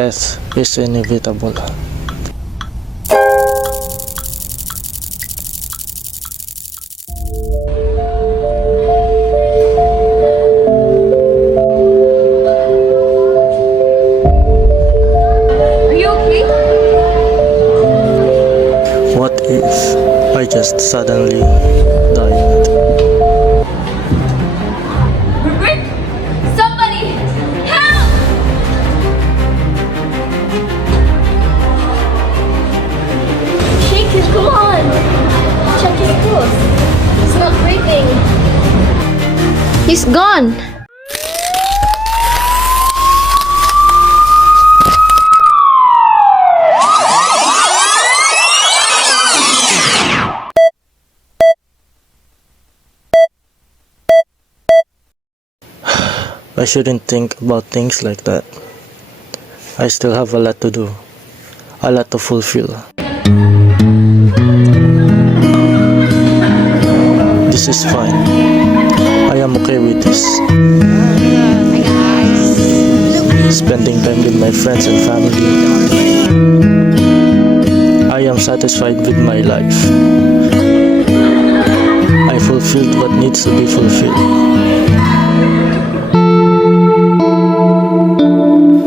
Death is inevitable. Are you okay? What if I just suddenly died? Robert? Somebody! Help! Shake it, come on! Check his pulse. He's not breathing. He's gone! I shouldn't think about things like that. I still have a lot to do, a lot to fulfill. This is fine. I am okay with this. Spending time with my friends and family. I am satisfied with my life. I fulfilled what needs to be fulfilled.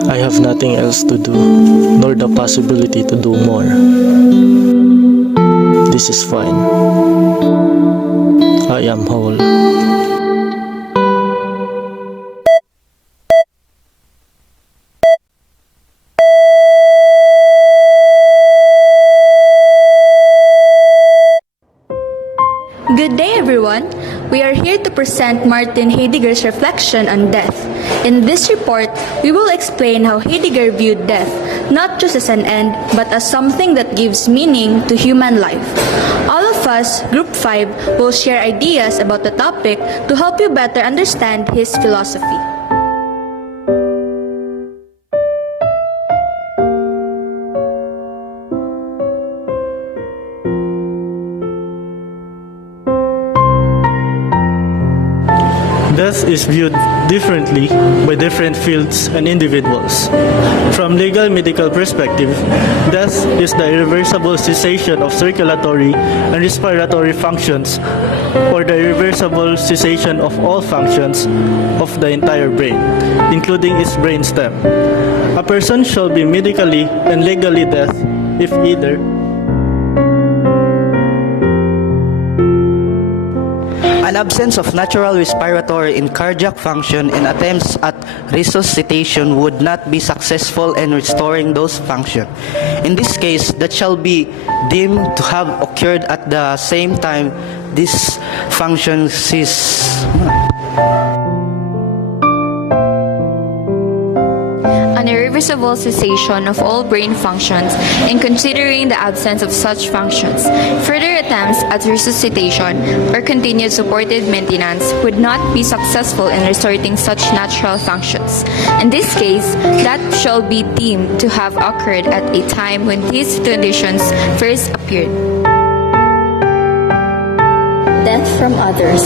I have nothing else to do, nor the possibility to do more. This is fine. I am whole. Good day, everyone. We are here to present Martin Heidegger's reflection on death. In this report, we will explain how Heidegger viewed death, not just as an end, but as something that gives meaning to human life. All of us, Group 5, will share ideas about the topic to help you better understand his philosophy. Death is viewed differently by different fields and individuals. From legal medical perspective, death is the irreversible cessation of circulatory and respiratory functions, or the irreversible cessation of all functions of the entire brain, including its brainstem. A person shall be medically and legally dead if either an absence of natural respiratory and cardiac function and attempts at resuscitation would not be successful in restoring those functions. In this case, that shall be deemed to have occurred at the same time this function ceases. An irreversible cessation of all brain functions and considering the absence of such functions. Further attempts at resuscitation or continued supported maintenance would not be successful in restoring such natural functions. In this case, that shall be deemed to have occurred at a time when these conditions first appeared. Death from others.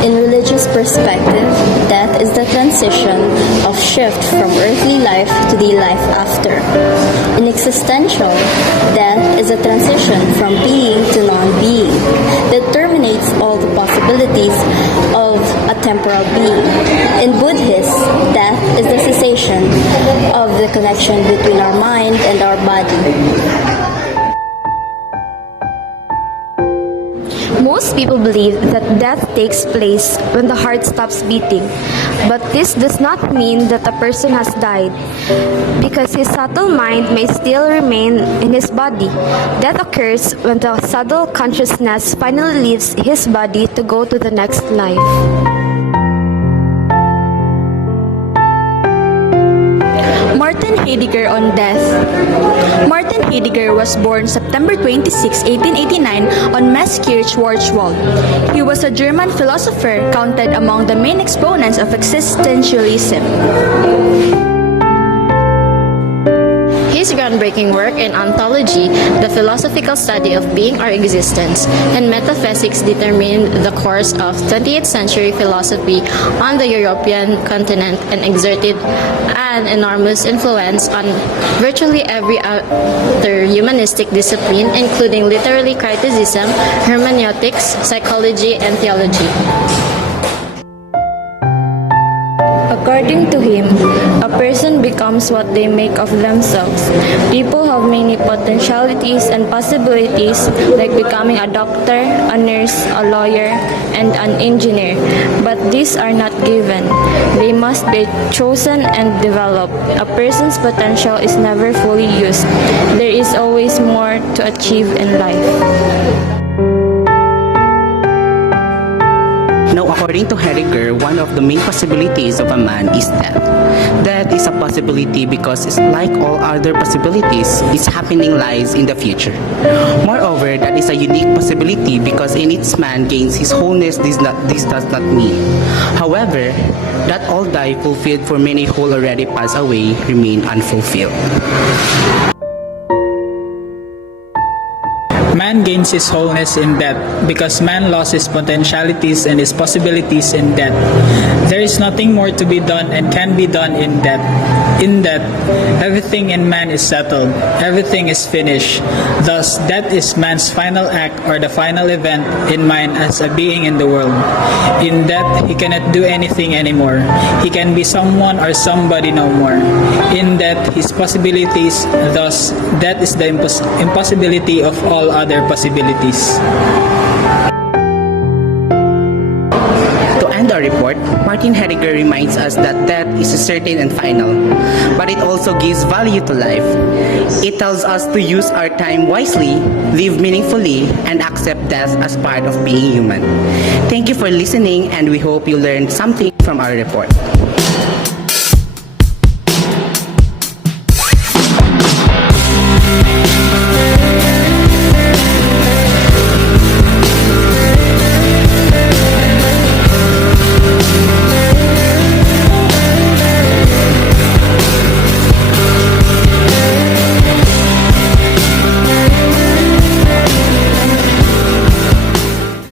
In religious perspective, death is the transition of shift from earthly life to the life after. In existential, death is a transition from being to non-being that terminates all the possibilities of a temporal being. In Buddhist, death is the cessation of the connection between our mind and our body. Most people believe that death takes place when the heart stops beating, but this does not mean that a person has died, because his subtle mind may still remain in his body. Death occurs when the subtle consciousness finally leaves his body to go to the next life. Martin Heidegger on death. Martin Heidegger was born September 26, 1889 on Meeskirch, Schwarzwald. He was a German philosopher counted among the main exponents of existentialism. His groundbreaking work in ontology, the philosophical study of being or existence, and metaphysics determined the course of 20th century philosophy on the European continent and exerted an enormous influence on virtually every other humanistic discipline, including literary criticism, hermeneutics, psychology, and theology. According to him, a person becomes what they make of themselves. People have many potentialities and possibilities, like becoming a doctor, a nurse, a lawyer, and an engineer, but these are not given. They must be chosen and developed. A person's potential is never fully used. There is always more to achieve in life. Now, according to Heidegger, one of the main possibilities of a man is death. Death is a possibility because it's like all other possibilities, its happening lies in the future. Moreover, that is a unique possibility because in its man gains his wholeness, this does not mean. However, that all die fulfilled for many whole already pass away remain unfulfilled. Man gains his wholeness in death because man lost his potentialities and his possibilities in death. There is nothing more to be done and can be done in death. In death, everything in man is settled. Everything is finished. Thus, death is man's final act or the final event in mind as a being in the world. In death, he cannot do anything anymore. He can be someone or somebody no more. In death, his possibilities, thus, death is the impossibility of all other possibilities. To end our report, Martin Heidegger reminds us that death is certain and final, but it also gives value to life. It tells us to use our time wisely, live meaningfully, and accept death as part of being human. Thank you for listening, and we hope you learned something from our report.